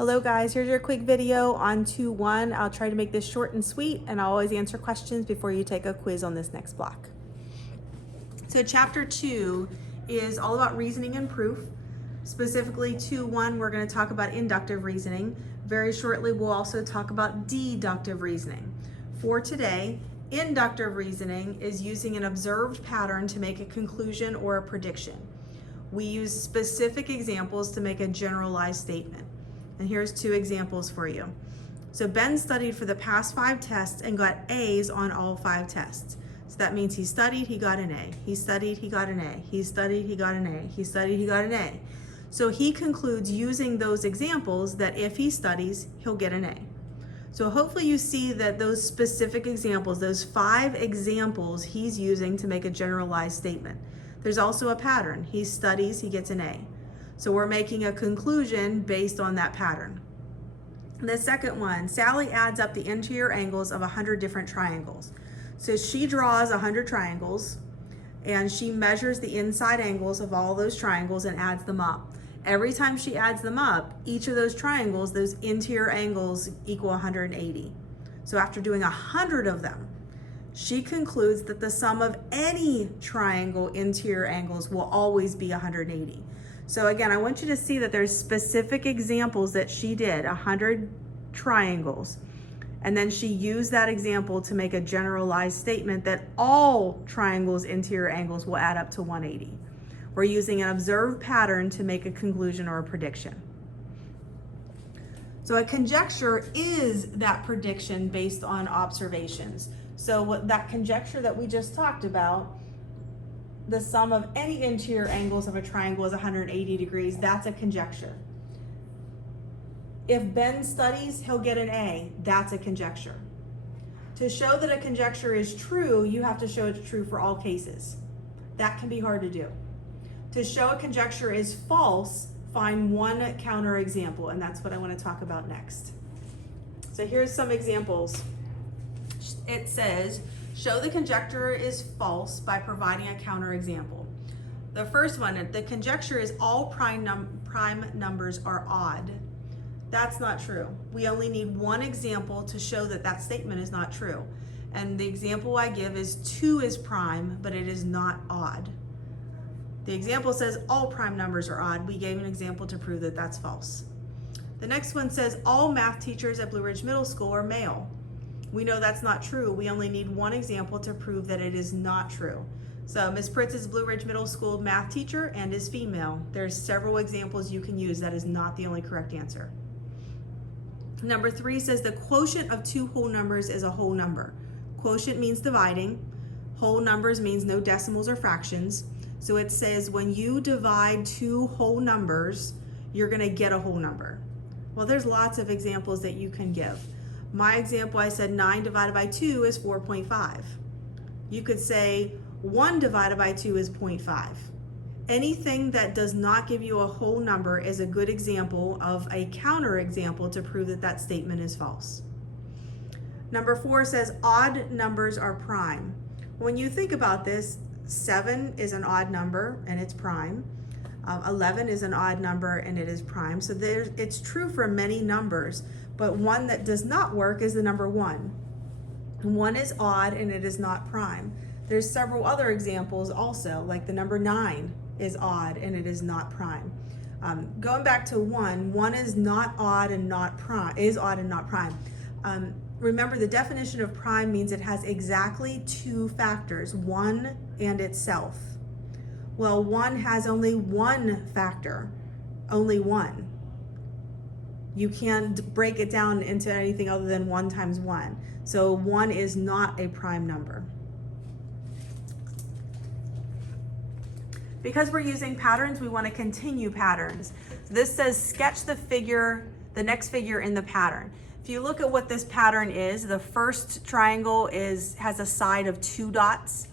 Hello guys, here's your quick video on 2-1. I'll try to make this short and sweet, and I'll always answer questions before you take a quiz on this next block. So chapter 2 is all about reasoning and proof. Specifically 2-1, we're going to talk about inductive reasoning. Very shortly, we'll also talk about deductive reasoning. For today, inductive reasoning is using an observed pattern to make a conclusion or a prediction. We use specific examples to make a generalized statement. And here's 2 examples for you. So Ben studied for the past 5 tests and got A's on all 5 tests. So that means he studied, he got an A. He studied, he got an A. He studied, he got an A. He studied, he got an A. So he concludes using those examples that if he studies, he'll get an A. So hopefully you see that those specific examples, those 5 examples he's using to make a generalized statement. There's also a pattern. He studies, he gets an A. So we're making a conclusion based on that pattern. The second one, Sally adds up the interior angles of 100 different triangles. So she draws 100 triangles and she measures the inside angles of all those triangles and adds them up. Every time she adds them up, each of those triangles, those interior angles equal 180. So after doing 100 of them, she concludes that the sum of any triangle interior angles will always be 180. So again, I want you to see that there's specific examples that she did, 100 triangles. And then she used that example to make a generalized statement that all triangles' interior angles will add up to 180. We're using an observed pattern to make a conclusion or a prediction. So a conjecture is that prediction based on observations. So what that conjecture that we just talked about, the sum of any interior angles of a triangle is 180 degrees. That's a conjecture. If Ben studies, he'll get an A. That's a conjecture. To show that a conjecture is true, you have to show it's true for all cases. That can be hard to do. To show a conjecture is false, find one counterexample, and that's what I want to talk about next. So here's some examples. It says, show the conjecture is false by providing a counterexample. The first one, the conjecture is all prime numbers are odd. That's not true. We only need one example to show that that statement is not true. And the example I give is 2 is prime, but it is not odd. The example says all prime numbers are odd. We gave an example to prove that that's false. The next one says all math teachers at Blue Ridge Middle School are male. We know that's not true. We only need one example to prove that it is not true. So Ms. Pritz is Blue Ridge Middle School math teacher and is female. There's several examples you can use. That is not the only correct answer. Number 3 says the quotient of 2 whole numbers is a whole number. Quotient means dividing. Whole numbers means no decimals or fractions. So it says when you divide 2 whole numbers, you're going to get a whole number. Well, there's lots of examples that you can give. My example, I said 9 divided by 2 is 4.5. You could say 1 divided by 2 is 0.5. Anything that does not give you a whole number is a good example of a counterexample to prove that that statement is false. Number 4 says odd numbers are prime. When you think about this, 7 is an odd number and it's prime. 11 is an odd number and it is prime. So it's true for many numbers, but one that does not work is the number 1. 1 is odd and it is not prime. There's several other examples also, like the number 9 is odd and it is not prime. Going back to 1 is not odd and not prime, is odd and not prime. Remember, the definition of prime means it has exactly 2 factors, 1 and itself. Well, 1 has only 1 factor, only 1. You can't break it down into anything other than 1 times 1. So 1 is not a prime number. Because we're using patterns, we want to continue patterns. So this says sketch the figure, the next figure in the pattern. If you look at what this pattern is, the first triangle has a side of 2 dots.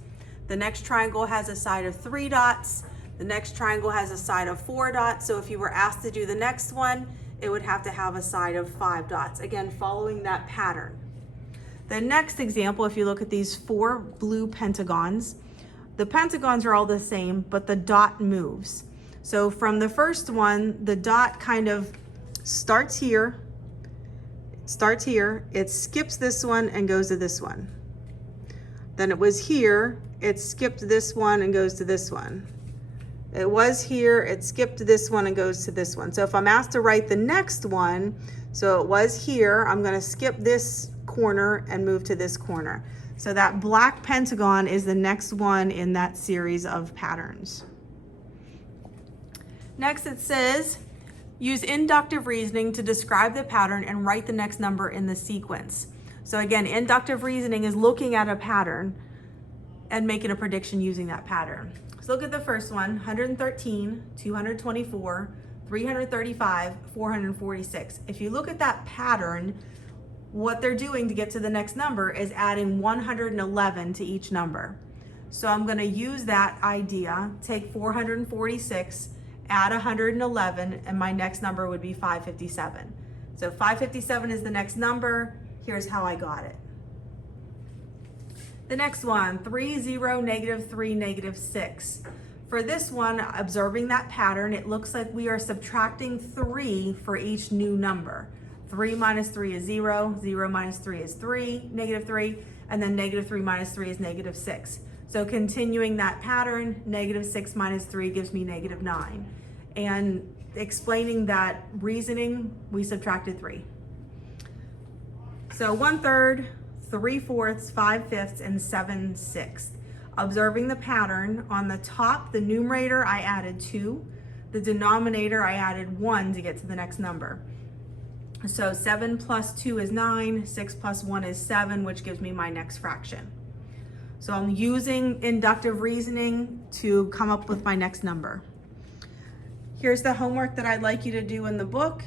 The next triangle has a side of 3 dots. The next triangle has a side of 4 dots. So if you were asked to do the next one, it would have to have a side of 5 dots. Again, following that pattern. The next example, if you look at these 4 blue pentagons, the pentagons are all the same, but the dot moves. So from the first one, the dot kind of starts here, it skips this one and goes to this one. Then it was here, it skipped this one and goes to this one. It was here, it skipped this one and goes to this one. So if I'm asked to write the next one, so it was here, I'm gonna skip this corner and move to this corner. So that black pentagon is the next one in that series of patterns. Next it says, use inductive reasoning to describe the pattern and write the next number in the sequence. So again, inductive reasoning is looking at a pattern and making a prediction using that pattern. So look at the first one, 113, 224, 335, 446. If you look at that pattern, what they're doing to get to the next number is adding 111 to each number. So I'm going to use that idea, take 446, add 111, and my next number would be 557. So 557 is the next number. Here's how I got it. The next one, 3, 0, -3, -6. For this one, observing that pattern, it looks like we are subtracting 3 for each new number. 3 minus 3 is 0, 0 minus 3 is 3, -3, and then -3 minus 3 is -6. So continuing that pattern, -6 minus 3 gives me -9. And explaining that reasoning, we subtracted 3. So 1/3, 3/4, 5/5, and 7/6. Observing the pattern, on the top, the numerator, I added 2. The denominator, I added 1 to get to the next number. So 7 plus 2 is 9, 6 plus 1 is 7, which gives me my next fraction. So I'm using inductive reasoning to come up with my next number. Here's the homework that I'd like you to do in the book.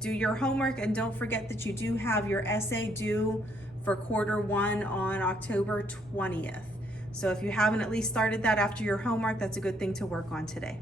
Do your homework, and don't forget that you do have your essay due for Q1 on October 20th. So if you haven't at least started that after your homework, that's a good thing to work on today.